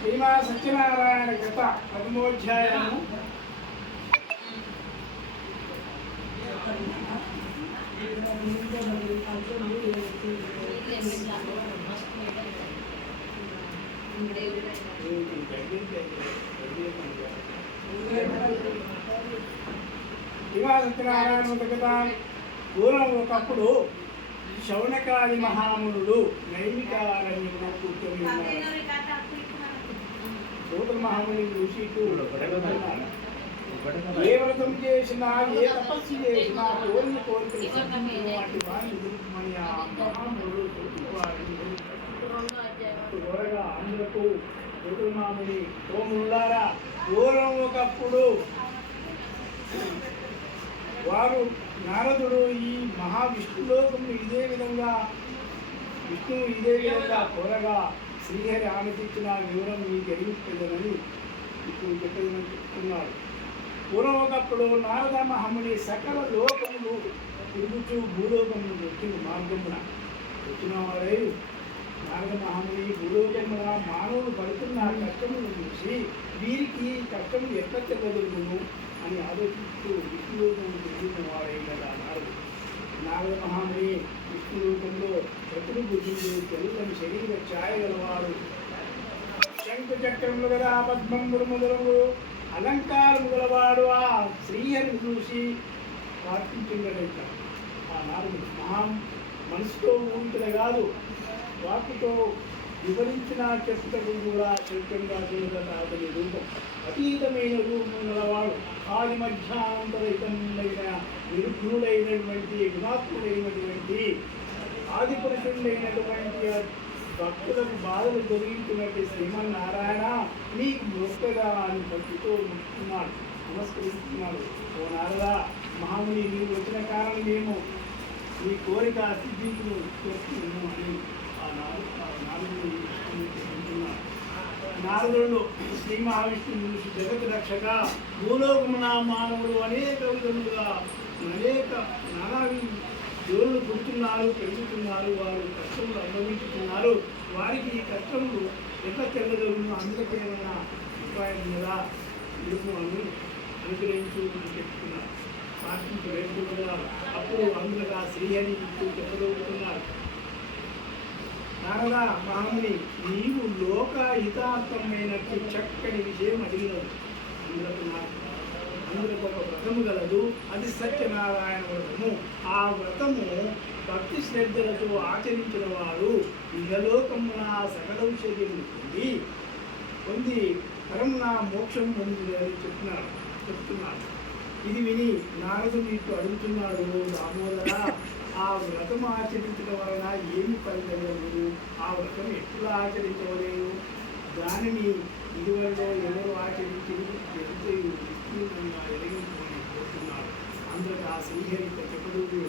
శ్రీమా సత్యనారాయణ కథ 13వ సత్యనారాయణ కథ. పూర్వం ఒకప్పుడు శౌనకాది మహామునుడు నైమికారణ్యంలో కూర్చొని ఉన్నారు. సూత మహాముని ఋషికు ఏ వ్రతం చేసినా ఏ తపస్సు చేసినా కోరిన కోరికలు సిద్ధించినటువంటి వారిని ఎదుర్కొమని ఆ మహామునుడు త్వరగా అందరకు సూత మహాముని ఓములారా, పూర్వం ఒకప్పుడు వారు నారదుడు ఈ మహావిష్ణులోకము ఇదే విధంగా కోరగా శ్రీహరి ఆనందించిన వివరం మీకు ఎరుగుతుందని ఇప్పుడు చెప్తున్నాడు. పూర్వం ఒకప్పుడు నారద మహాముని సకల లోకములు తిరుగుతూ భూలోకమును వచ్చిన మార్గమున వచ్చిన వారై నారద మహాముని భూలోకమున మానవులు పడుతున్న కష్టమును చూసి వీరికి కష్టము ఎక్కడ చెల్లగలుగును అని ఆలోచిస్తూ విష్ణులోకము తిరిగిన వారై కదా నారద మహాముని విష్ణులోకంలో చతుర్భుజుడు తెలుగుని శరీర ఛాయ గలవాడు, శంఖ చక్రములు గల పద్మములు మొదలగు అలంకారము గలవాడు ఆ శ్రీహరిని చూసి ప్రార్థించగలట. ఆ నారదుడు మనసుతో ఊహించలే కాదు, వాక్కుతో వివరించిన చెప్పుటకు కూడా శక్యంగా చూడగల అతని రూపం అతీతమైన రూపం గలవాడు. ఆది మధ్యానంతరైన నిరుద్ధుడైనటువంటి గుణాత్ముడైనటువంటి ఆది పురుషుడైనటువంటి భక్తులకు బాధలు తొలగించినట్టు శ్రీమన్నారాయణ నీకు మొక్కగా అని భక్తితో ముట్టుకున్నాడు, నమస్కరిస్తున్నాడు. ఓ నారదా మహాముని, నీవు వచ్చిన కారణం మేము నీ కోరిక సిద్ధించును చేస్తున్నాము అని ఆ నారదుడు అంటున్నాడు. నారదుడు శ్రీ మహావిష్ణువు జగత్ రక్షక, భూలోకమున మానవులు అనేక విధములుగా నానా దేవుళ్ళు పుడుతున్నారు, పెరుగుతున్నారు, వారు కష్టములు అనుభవించుతున్నారు. వారికి ఈ కష్టములు ఎంత తెల్లగలను అందుకే ఏమైనా ఉపాయం మీద ఇరుము అని అనుగ్రహించు అని చెప్తున్నారు. ప్రార్థించి వేడుకుంటున్నారు. అప్పుడు అందులో శ్రీహరి చెప్పగలుగుతున్నారు. నారద మహాముని, నీవు లోక హితార్థమైనట్టు చక్కని విషయం అడిగినది. అందులో ఒక వ్రతము గలదు, అది సత్యనారాయణ వ్రతము. ఆ వ్రతము భక్తి శ్రద్ధలతో ఆచరించిన వారు ఇహలోకమున సకలౌషధ్యములు పొంది పరమున మోక్షం పొందుదని చెప్తున్నాడు. ఇది విని నారదు నీకు అడుగుతున్నాడు, దామోదర, ఆ వ్రతం ఆచరించడం వలన ఏమి పనిచేయలేదు, ఆ వ్రతం ఎట్లా ఆచరించవలేదు, దానిని ఇదివరలో ఎవరు ఆచరించి విస్తృతంగా ఎదిగించుకొని కోరుతున్నాడు. అందుకు ఆ శ్రీహరి చెప్పడు,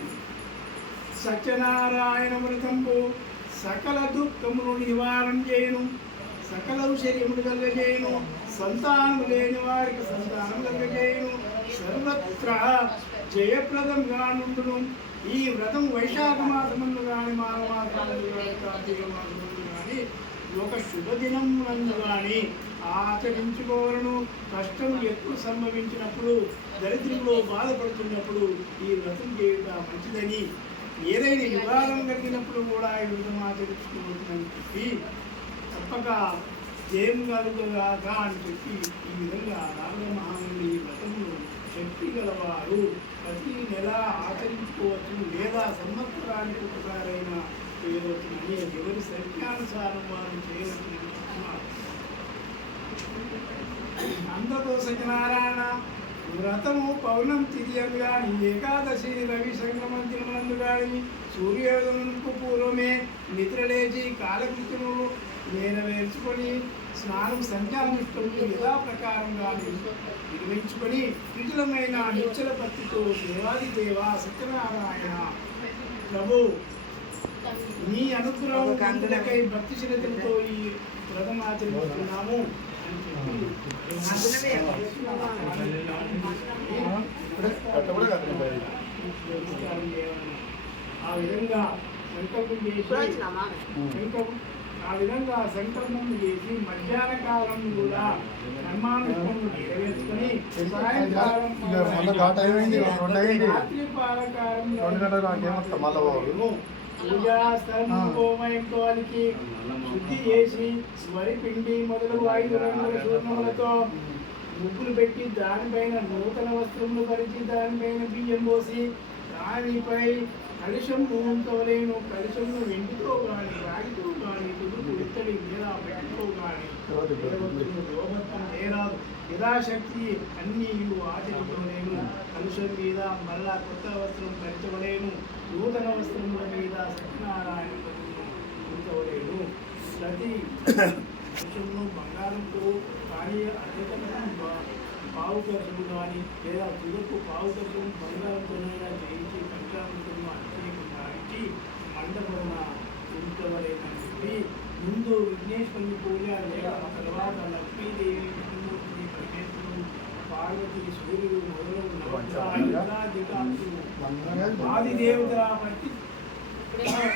సత్యనారాయణ వ్రతంపు సకల దుఃఖమును నివారణ చేయను, సకల ఔషర్యములు కలగజేయను, సంతానం లేని వారికి సంతానం కలగజేయను, సర్వత్రా జయప్రదంగా నుండును. ఈ వ్రతం వైశాఖ మాసమందు కానీ మాఘమాసమందు కానీ కార్తీక మాసమందు కానీ ఒక శుభదినం నందు కానీ ఆచరించుకోవలను. కష్టం ఎప్పుడు సంభవించినప్పుడు, దరిద్రంలో బాధపడుతున్నప్పుడు ఈ వ్రతం చేయట మంచిదని, ఏదైనా వివాదం కలిగినప్పుడు కూడా ఈ వ్రతం ఆచరించుకోవచ్చునని చెప్పి తప్పక జయం కలుగుగాక అని చెప్పి ఈ విధంగా నారద మహాముని వ్రతమును శక్తి గలవారు ప్రతి నెల ఆచరించుకోవచ్చు, లేదా సంవత్సరానికి ఒకసారైనా చేయవచ్చునని ఎవరి సంఖ్యానుసారం వారు చేయవచ్చునని చెప్తున్నారు. అందుతో సత్యనారాయణ వ్రతము పౌర్ణం తిథి కానీ, ఏకాదశి రవి సంగమం దినమందు కానీ, సూర్యోదయంకు పూర్వమే నిద్రలేచి కాలకృత్యము నెరవేర్చుకొని స్నానం సంధ్యానుష్ఠములు యథాప్రకారంగా నిర్వహించుకొని విపులమైన నిశ్చల భక్తితో దేవాది దేవ సత్యనారాయణ ప్రభు నీ అనుగ్రహం కందులకై భక్తి శ్రద్ధలతో ఈ వ్రతం ఆచరిస్తున్నాము ఆ విధంగా సంకల్పం చేసి మధ్యాహ్న కాలం కూడా కర్మానుష్ఠానం నెరవేర్చుకొని సాయంకాలం రాత్రి పాలకాలంలో పూజాస్థలంకి శుద్ధి చేసి వరి పిండి మొదలగు 5 రంగుల చూర్ణములతో ముగ్గులు పెట్టి దానిపైన నూతన వస్త్రములు పరిచి దానిపైన బియ్యం పోసి దానిపై కలుషం ఉంచవలేను. కలుషంను వెండితో కానీ రాగితో కానీ తుడుపు ఇత్తడి మీద పెట్టితో కానీ లోభత్వం నేరాదు యథాశక్తి అన్నీ ఆచరించవలేను. కలుషం మీద మళ్ళా కొత్త వస్త్రం ధరించవలేను. నూతన వస్త్రముల మీద సత్యనారాయణ ఉంచవలేను. ప్రతి కలుషంను బంగారంతో కానీ అధికము పావు ఖర్చులు కానీ లేదా తుదకు పావు ఖర్చులు బంగారంతోనైనా చేయించి పంచామృతము అత్యధికంగా ఇచ్చి మండపమున ఉంచవలేనని చెప్పి ముందు విఘ్నేశ్వరుని పూజ చేయడం తర్వాత లక్ష్మీదేవి విష్ణుమూర్తిని పరమేశ్వరుడు పార్వతి సూర్యుడు మొదలగు ఆది దేవతల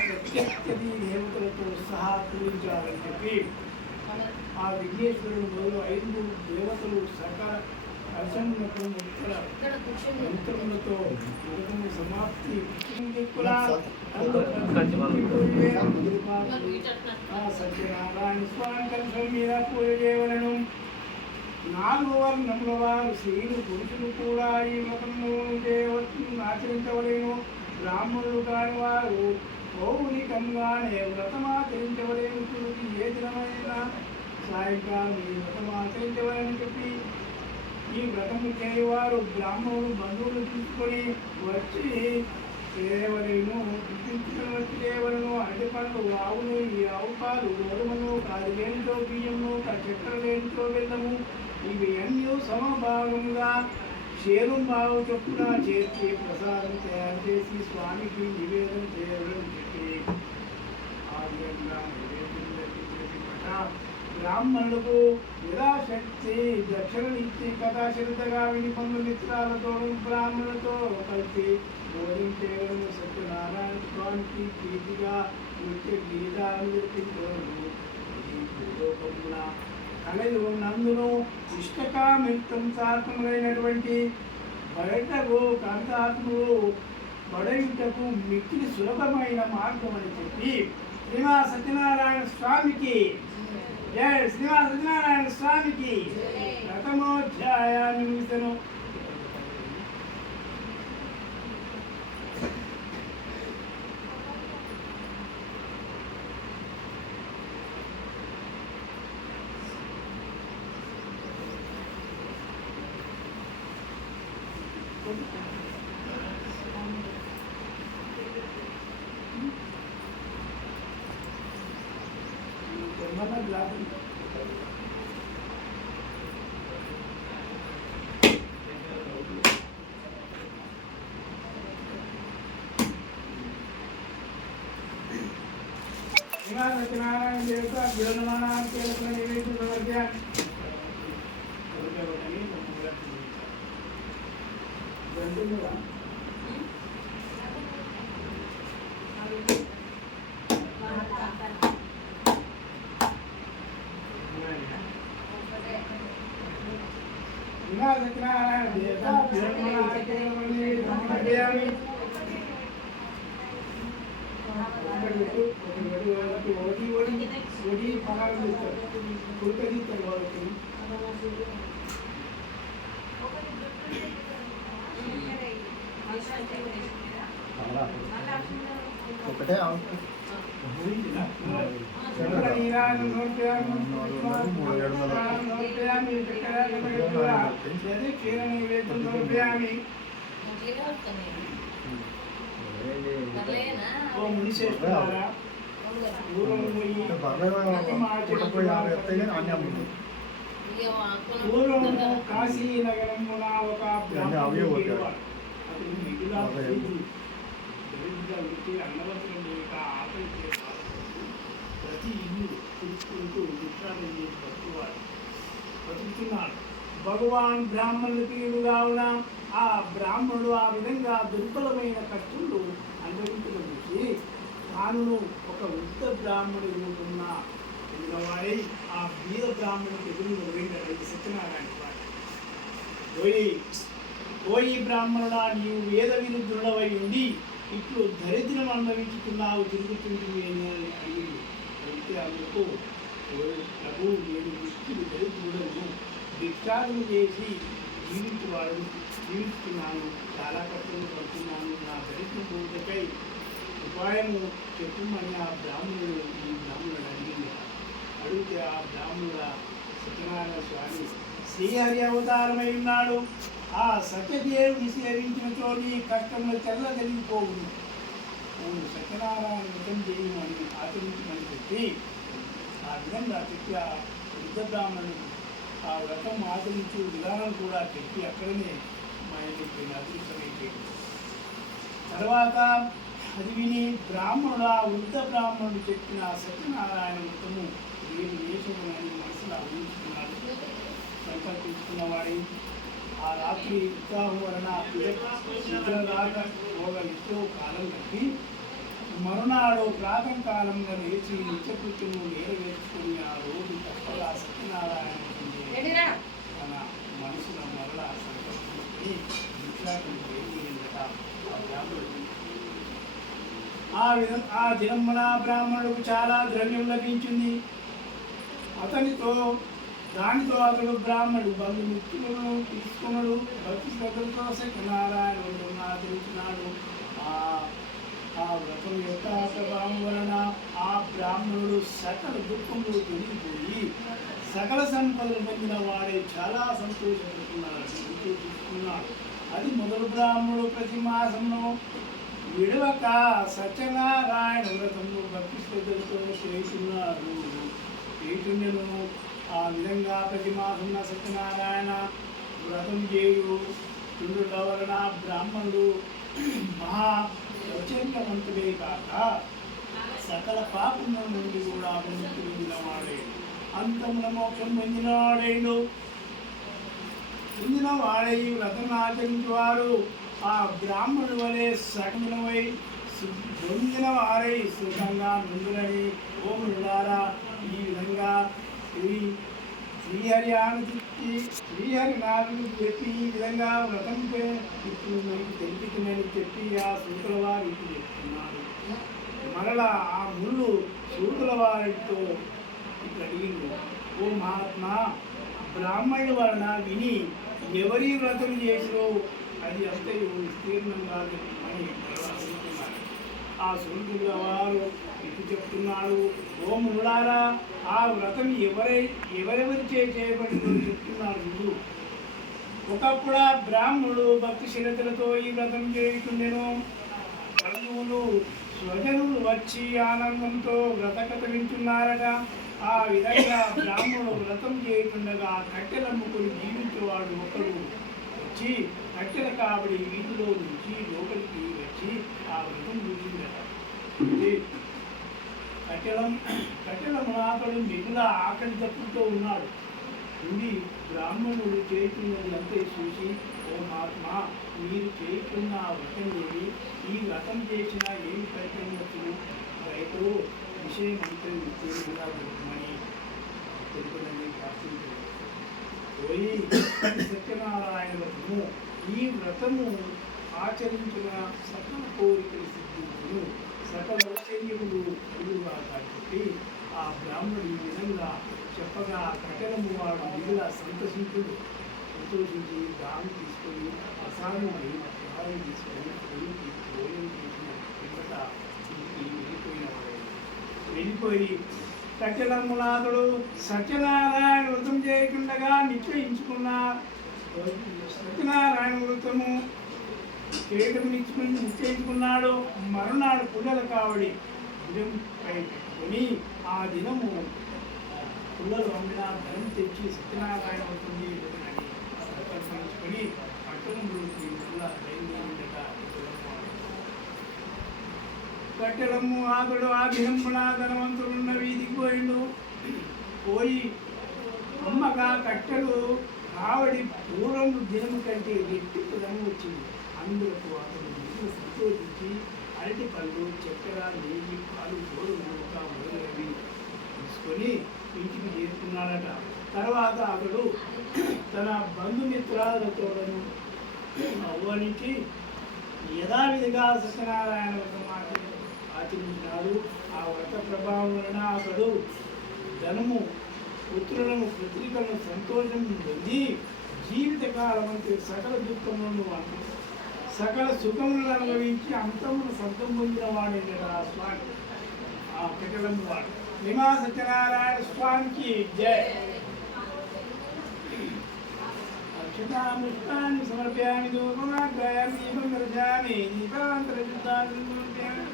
ప్రత్యక్షి దేవతలతో సహా పూజించాలని చెప్పి ఆ విఘ్నేశ్వరుడు మొదలు 5 దేవతలు సకల కర్షములతో మంత్రములతో సమాప్తి సత్యనారాయణ స్వామి కలశం మీద పూజ చేయవలను. 4 వర్ణముల వారు స్త్రీలు పురుషులు కూడా ఈ వ్రతము ఆచరించవలేను. బ్రాహ్మణులు కాని వారు పౌరికంగానే వ్రతమాచరించవలేను. ఏ దినమైనా సాయంకాలం ఈ వ్రతమాచరించవలని చెప్పి ఈ వ్రతము చేయవారు బ్రాహ్మణులు బంధువులు తీసుకొని వచ్చి చేయవలేను. వచ్చి చేయవలను. అరటి పండ్లు ఆవులు ఈ ఆవు పాలు గోధుమలు కాది లేనితో బియ్యము చక్కెర లేనితో బెల్లము ఇవి అన్నీ సమభాగముగా షేరుంబావు చొప్పున చేర్చి ప్రసాదం తయారు చేసి స్వామికి నివేదన చేయాలని చెప్పి ఆ విధంగా బ్రాహ్మణులకు యథాశక్తి దక్షిణనిచ్చి కథాశ్రద్ధగా విని పనుల మిత్రాలతో బ్రాహ్మణులతో కలిసి బోధించేయడం సత్యనారాయణ స్వామికి ప్రీతిగా నృత్య గీతాలను చెప్పించడం కలలు నందును ఇష్టకామిత్తం సార్థములైనటువంటి బయటకు కంతాత్ములు పడయుటకు మిక్కిలి సులభమైన మార్గం అని చెప్పి శ్రీనివాస సత్యనారాయణ స్వామికి జయ శ్రీనివాస సత్యనారాయణ స్వామికి రథమోధ్యాయాన్ని ముగిసెను. సత్యనారాయణ దేవత గిరణమానానికి నివేదించిన సమర్ప్యాన్ని సత్యనారాయణ దేవత గిరణమానానికి సమర్ప్యామి ఒడి ఫలాలు కుడికదీస్తారు వాళ్ళకి ఒకటే పూర్వము ఈ వ్రతం ఆచరించువారు పూర్వము కాశీ నగరమున ఒక బ్రాహ్మణుడు ఉండేవాడు. అతడు మిగుల దరిద్ర వృత్తి అన్నవసరం లేక ఆకలి చేసేవాడు. ప్రతి ఇల్లు చూసుకుంటూ భిక్షాటన చేసి బతుకుతున్నాడు. భగవాన్ బ్రాహ్మణుడు ప్రియుడు కావున ఆ బ్రాహ్మణుడు ఆ విధంగా దుర్బలమైన కష్టులు అనుభవించడం చూసి తాను ఒక వృద్ధ బ్రాహ్మణుడు ఉన్న వాడై ఆ బీద బ్రాహ్మణుడికి ఎదురు వెళ్ళాడు. సత్యనారాయణ వాడు ఓయి బ్రాహ్మణుడా, నీవు వేద విరుద్ధుడవై ఉండి ఇప్పుడు దరిద్రం అనుభవించుకున్నావు, తిరుగుతుంది అని అడిగింది. అయితే అందుకు ప్రభు, నేను దుష్టుడు దరిద్రుడను, భిక్షాటన చేసి జీవిస్తున్నాను, చాలా కష్టం పడుతున్నాను, నా దరిద్రం పూర్తికై ఉపాయము చెప్పుమని ఆ బ్రాహ్మణుడు అడిగింది. అడిగితే ఆ బ్రాహ్మణుడ సత్యనారాయణ స్వామి శ్రీహరి అవతారమై ఉన్నాడు. ఆ సత్యదేవుని సేవించిన చోటి కష్టములు తెల్లగలిగిపోవు. సత్యనారాయణ వ్రతం చేయమని ఆచరించమని చెప్పి ఆ విధంగా చెప్పి ఆ వృద్ధ బ్రాహ్మణుడు ఆ వ్రతం ఆచరించే విధానం కూడా చెప్పి అక్కడనే చెప్పిన అదృష్టమైపోయింది. తర్వాత అది విని బ్రాహ్మణుడు ఆ వృద్ధ బ్రాహ్మణుడు చెప్పిన సత్యనారాయణ వ్రతము ఏడు వేషములని మనసులో ఊహించుకున్నాడు. సంకల్పించుకున్నవాడి ఆ రాత్రి ఉత్సాహం వలన నిద్ర రాక ఎంతో కాలం గడిపి మరునాడు ప్రాతకాలంగా లేచి నిత్యకృత్యము నెరవేర్చుకుని ఆ రోజు తప్పగా సత్యనారాయణ తన మనసులో మరలా సంకల్పించుకుని భిక్షాటన బయలుదేరిందట ఆ బ్రాహ్మణుడు. ఆ దినమున బ్రాహ్మణుడికి చాలా ద్రవ్యం లభించింది. దానితో అతడు బ్రాహ్మణుడు బంధుమిత్రులను తీసుకున్నాడు. భక్తి శ్రద్ధలతో సత్యనారాయణుడు ఆచరించినాడు. ఆ వ్రతం యొక్క ప్రభావం వలన ఆ బ్రాహ్మణుడు సకల దుఃఖములు తొలగిపోయి సకల సంపదలు పొందిన వాడే చాలా సంతోషిస్తున్నాడు. అది మొదలు బ్రాహ్మణుడు ప్రతి మాసంలో విడవక సత్యనారాయణ వ్రతము భక్తి శ్రద్ధలతో చేస్తున్నాడు. ఆ విధంగా ప్రతి మాసంలో సత్యనారాయణ వ్రతం చేయు తుండుల వలన బ్రాహ్మణుడు మహా ప్రచండవంతుడే కాక సకల పాపముల నుండి కూడా విముక్తి పొందినవాడే, అంతమున మోక్షం పొందిన వాడై వ్రతం ఆచరించేవారు ఆ బ్రాహ్మణుడు వలె సకములమై పొందిన వారై సుఖంగా నుండులని ఓములారా ఈ విధంగా శ్రీహరి నాలుగు చెప్పి ఈ విధంగా వ్రతం ఇప్పుడు మనకి తెలిపిందని చెప్పి ఆ సూతుల వారు ఇప్పుడు చెప్తున్నారు. మరలా ఆ ముళ్ళు సూతుల వారితో ఇప్పుడు అడిగిండు, ఓ మహాత్మా, బ్రాహ్మణుల వలన విని ఎవరి వ్రతం చేసిరో అది అంతే విస్తీర్ణంగా చెప్పమని అడుగుతున్నారు. ఆ సూతుల వారు ఇప్పుడు చెప్తున్నాడు, ఓ మునులారా, ఆ వ్రతం ఎవరెవరిచే చేయబడిందో చెప్తున్నాడు ముందు. ఒకప్పుడు ఆ బ్రాహ్మణుడు భక్తి శ్రద్ధలతో ఈ వ్రతం చేయుచుండెను. బంధువులు స్వజనులు వచ్చి ఆనందంతో వ్రతకథ వింటున్నారట. ఆ విధంగా బ్రాహ్మణుడు వ్రతం చేయకుండగా కట్టెలమ్ముకుని జీవించేవాడు ఒకడు వచ్చి కట్టెల కాబడి వీధిలో నుంచి లోపలికి వచ్చి ఆ వ్రతం చూసిందట. కట్టెల మునాకడు మిగుల ఆకలి తప్పుతో ఉన్నాడు. ఉండి బ్రాహ్మణుడు చేస్తున్నది అంతే చూసి, ఓ మహాత్మా, మీరు చేస్తున్న ఆ వ్రతం లేని ఈ వ్రతం చేసిన ఏమి ఫలితం వచ్చును, రైతు విషయం అంతే విస్తీర్ణంగా జరుగుమని తెలుపుదని ప్రార్థించారు. పోయి సత్యనారాయణ వ్రతము, ఈ వ్రతము ఆచరించిన సకల కోరికలు సిద్ధించును, సకల ఐశ్వర్యములు కలుగుగా చెప్పి ఆ బ్రాహ్మణుడు ఈ విధంగా చెప్పగా కట్టెలము వాడు మిగిలిన సంతోషించి దాన్ని తీసుకొని ప్రసాదమై ప్రహారం తీసుకొని పొయ్యికి భోజనం చేసిన పిమ్మట ఇంటికి వెళ్ళిపోయి కట్టెలమ్మునాథుడు సత్యనారాయణ వ్రతం చేయకుండగా నిశ్చయించుకున్న సత్యనారాయణ వ్రతము చేయడం నిశ్చయించుకున్నాడు. మరునాడు పుల్లల కావడి భుజంపై పెట్టుకొని ఆ దినము పుల్లలు అమ్మిన ధనం తెచ్చి సత్యనారాయణ అవుతుంది అని సంకల్పించుకొని పట్టణంలోకి మళ్ళా బయలుదేరిందట. కట్టెలము ఆగడు ఆ దినమున ధనవంతులున్న వీధికి పోయిండు. పోయి అమ్మగా కట్టెలు కావడి పూర్వం దినము కంటే రెట్టింపు ధనం వచ్చింది. అందుకు అతను సంతోషించి అరటి పళ్ళు, చక్కెర, నెయ్యి, పాలు, గోధుమ ముక్క మొదలైనవి తీసుకొని ఇంటికి చేరుకున్నాడట. తర్వాత అతడు తన బంధుమిత్రాలతోడను ఆహ్వానించి యథావిధిగా సత్యనారాయణ వ్రతం ఆచరించినాడు. ఆ వ్రత ప్రభావం వలన అతడు ధనము, పుత్రులను, పుత్రికలను సంతోషం పొంది జీవితకాలం అంటే సకల దుఃఖములను సకల సుఖములను అనుభవించి అంతమును సొంతం పొందిన వాడే స్వామి ఆ కటలం వాడు. నిమా సత్యనారాయణ స్వామికి జయ. అక్షతాముష్టాన్ని సమర్పయామి, ధూపమాగ్రయామి, దీపం దర్శయామి, దీపాంతరశుద్ధాన్ని సమర్పయామి.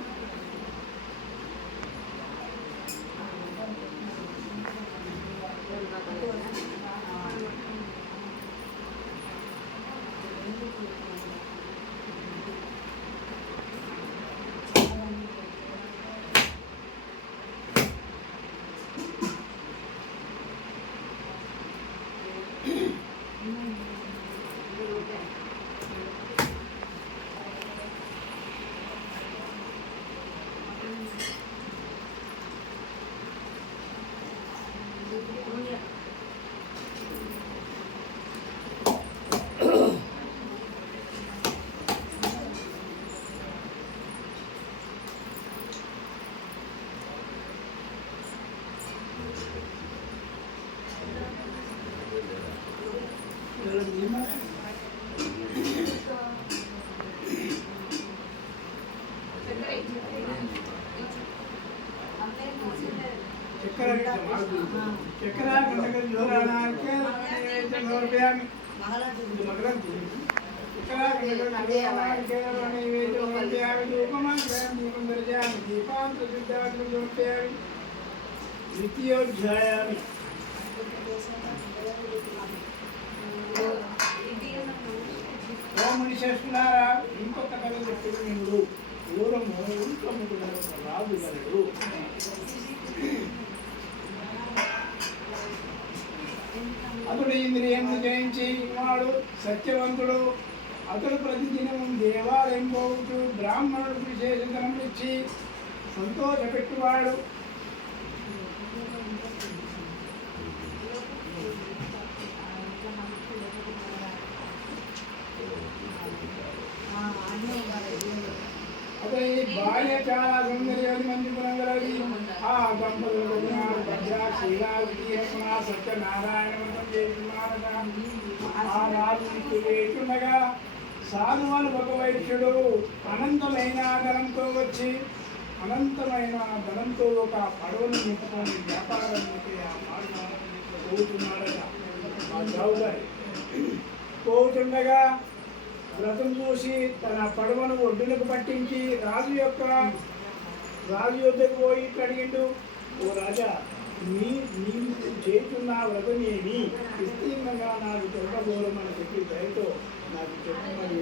చక్కెర గంటకర జోరానికి సమర్పయామి. ద్వితీయోధ్యాయామి. ఓం మనిషేస్తున్నారా ఇంకొక కథ చెప్పిన నిన్ను దూరము ఉల్కముడు రాదు గలడు. అతడు ఇంద్రియము జయించి వాడు సత్యవంతుడు. అతడు ప్రతిదినం దేవాలయం పోవచ్చు. బ్రాహ్మణుడు విశేషధనం ఇచ్చి సంతోషపెట్టువాడు. అతని భార్య చాలా సౌందర్యాన్ని మంచి గుణం గలది. ఆ దంపతులు సత్యనారాయణ వ్రతం చేస్తున్నారట. ఆ రాజు వేస్తుండగా సాధువులు ఒక వైశ్యుడు అనంతమైన ధనంతో వచ్చి అనంతమైన ధనంతో ఒక పడవను నింపుకొని వ్యాపారం పోతున్నాడట. ఆ జావుగారి పోతుండగా వ్రతం చూసి తన పడవను ఒడ్డునకు పట్టించి రాజు యొద్దకు పోయి అడిగిండు, ఓ రాజా, నీవు చేస్తున్న వ్రతం ఏమి? విస్తీర్ణంగా నాకు చెప్పబోరమని చెప్పి దయతో నాకు చెప్పమని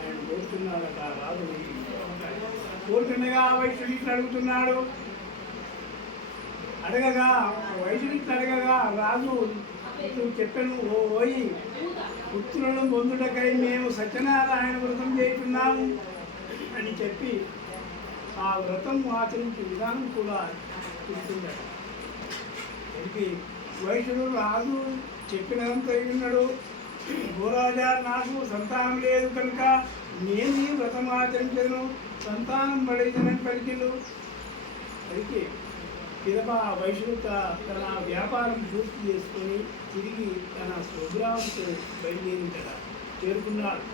ఆయన కోరుతున్నాడట. రాజు కోరుతుండగా వైశ్యుడి అడుగుతున్నాడు. వైశ్యుడి అడగగా రాజు చెప్పను, ఓయి పుత్రులను పొందుటకై మేము సత్యనారాయణ వ్రతం చేస్తున్నాము అని చెప్పి ఆ వ్రతం ఆచరించే విధానం కూడా చెప్తున్నాడు. అయితే వైశ్యుడు రాజు చెప్పినంత ఉన్నాడు. గోరాజా, నాకు సంతానం లేదు కనుక నేను ఈ వ్రతం ఆచరించను, సంతానం పడేదనని పలికిండు. అయితే పిదప వైశ్యుడు తన వ్యాపారం పూర్తి చేసుకొని తిరిగి తన స్వగ్రామంతో బయలుదేరిందట. చేరుకున్నాడు.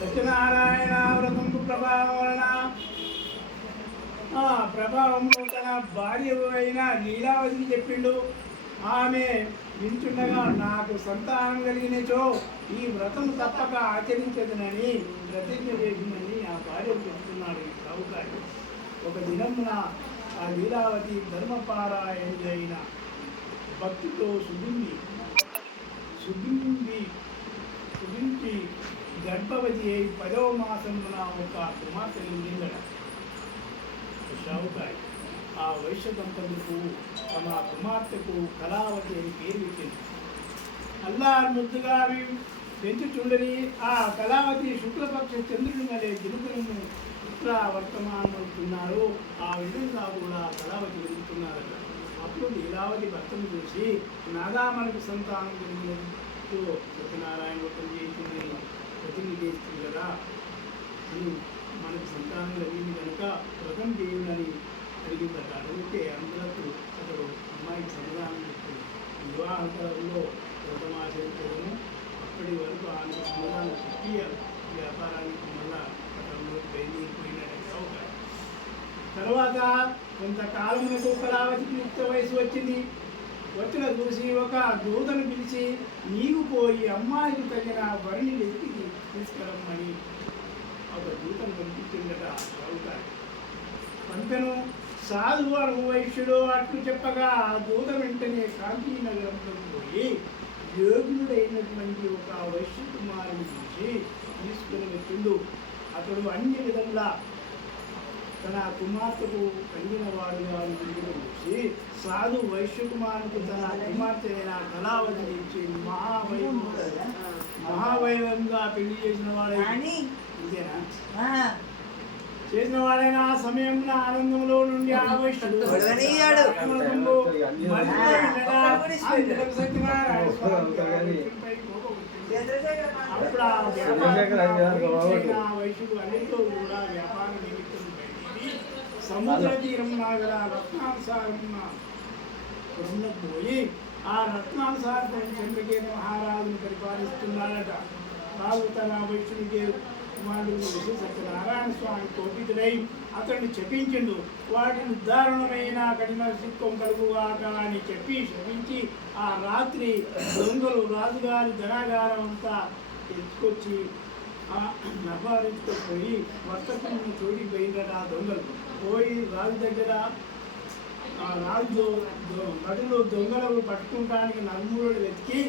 సత్యనారాయణ వ్రతంకు ప్రభావం వలన ప్రభావంలో తన భార్య అయిన లీలావతికి చెప్పిండు. ఆమె వింటుండగా నాకు సంతానం కలిగినచో ఈ వ్రతం తప్పక ఆచరించదనని ప్రతిజ్ఞ చేసిందని ఆ భార్య చెప్తున్నాడు. ఈ సావుకారు ఒక దినమున ఆ లీలావతి ధర్మపారాయణ అయిన భక్తితో సుభించి గర్భవతి అయి 10వ మాసమున ఒక కుమార్తె నిండిందట. షావుకాయి ఆ వైశ్య దంపతులకు తమ కుమార్తెకు కళావతి అని పేరు పెట్టింది. అల్లా ముద్దుగా అవి పెంచుచుండని ఆ కళావతి శుక్లపక్ష చంద్రుని వలె దినదినము ఇట్లా వర్తమానమవుతున్నారు. ఆ విధంగా కూడా కళావతి వెళ్తున్నారట. అప్పుడు లీలావతి భర్తను చూసి నాగా మనకు సంతానం కలిగినట్టు సత్యనారాయణ వ్రతం చేసింది ప్రతినిధిస్తుంది కదా అని, మనకు సంతానం కలిగింది కనుక వ్రతం చేయాలని అడిగిందట. అడిగితే అందులకు అతడు అమ్మాయికి సమాధానం చెప్తుంది, వివాహంలో వ్రతమాచరించడము, అప్పటి వరకు ఆమె సమాధానం చెప్పి వ్యాపారానికి మళ్ళా అతను బయలుదేరిపోయినట్టు అవుతాయి. తర్వాత కొంతకాలమునకు కళావతికి యుక్త వయసు వచ్చింది. వచ్చిన చూసి ఒక దూతను పిలిచి నీవు పోయి అమ్మాయికి తగిన వరిని వెతికి తీసుకురమ్మని ఒక దూతను పంపించిందట అవుతాయి. పంపెను. సాధువు అను వైశ్యుడు అట్లు చెప్పగా ఆ దూత వెంటనే కాంచీ నగరంలోకి పోయి యోగుడైనటువంటి ఒక వైశ్య కుమారుని చూసి తీసుకుని వచ్చిండు. అతడు అన్ని విధంగా తన కుమార్తెకు కలిగిన వాడుగా చూసి సాధు వైశ్య కుమారునికి తన కుమార్తె అయిన కళావతి ఇచ్చి మహావైభవంగా పెళ్లి చేసిన వాడైనా చేసిన వాడైనా ఆ సమయంలో ఆనందంలో నుండి ఆ వైశ్యుడు అప్పుడు ఆ వైశ్యుడు అన్నితో కూడా వ్యాపార నిమిత్తం సముద్ర తీరమున గల రత్నానుసారమున పోయి ఆ రత్నానుసారం చంద్రకేత మహారాజును పరిపాలిస్తున్నాడట. రాజు తన వైశ్యునికి కుమారుడు సత్యనారాయణ స్వామి కోపితుడై అతన్ని చెప్పించిండు. వాటిని దారుణమైన కఠిన సిక్కం కలుగుగాక అని చెప్పి శపించి ఆ రాత్రి దొంగలు రాజుగారి ధనాగారం అంతా తెచ్చుకొచ్చి నవారించుతో పోయి వర్తకులను చోటికి పోయిందట. ఆ దొంగలు పోయి రాజు దగ్గర ఆ రాజు నటులు దొంగలను పట్టుకుంటానికి నలుమూలలు వెతికి